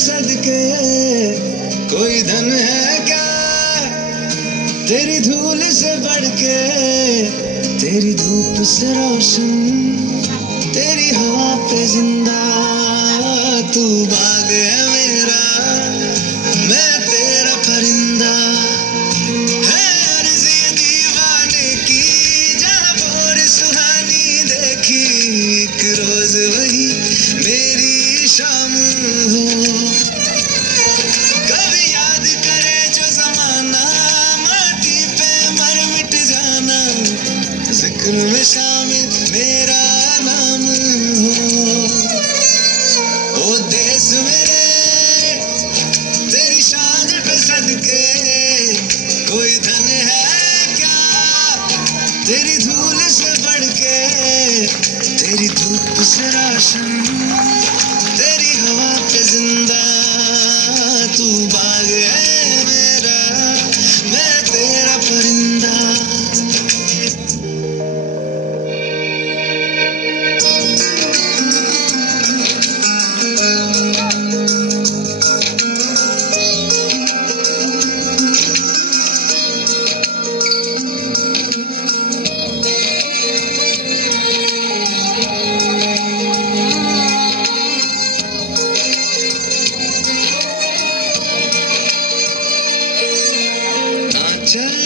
सदके कोई धन है क्या तेरी धूल से बढ़ के, तेरी धूप से रोशन, तेरी हवा पे जिंदा। तू बाग है मेरा, मैं तेरा परिंदा। है अर्ज़ी दीवाने की, जहाँ भोर सुहानी देखी, एक रोज वही मेरी शाम हो। कभी याद करे जो ज़माना, माटी पे मर मिट जाना, जिक्र में शामिल मेरा नाम हो। ओ देश मेरे तेरी शान पे सदके कोई धन है क्या तेरी धूल से बढ़ के, तेरी धूप से रोशन, तेरी हवा पे जिंदा। तू बाग है मेरा, मैं तेरा परिंदा। चल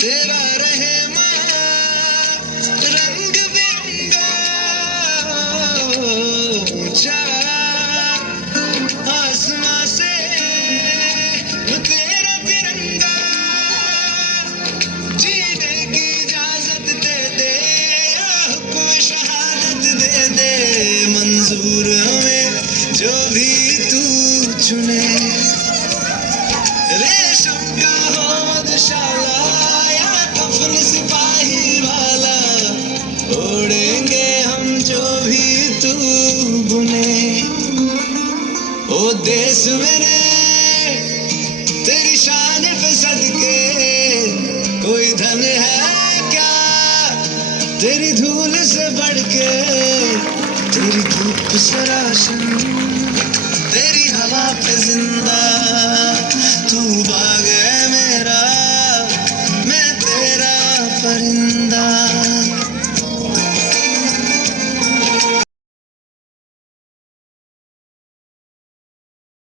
तेरा रहे रंग बिरंगा, ऊंचा आसमां से तेरा तिरंगा। जीने की इजाजत दे दे या हुक्म शहादत दे दे, मंजूर हमें जो भी तू चुने। रेशम का हो मधुशाला या कफन सिपाही वाला, ओढ़ेंगे हम जो भी तू बुने। ओ देश मेरे तेरी शान पे सदके कोई धन है क्या तेरी धूल से बढ़ के, तेरी धूप से रोशन, तेरी हवा पे जिंदा।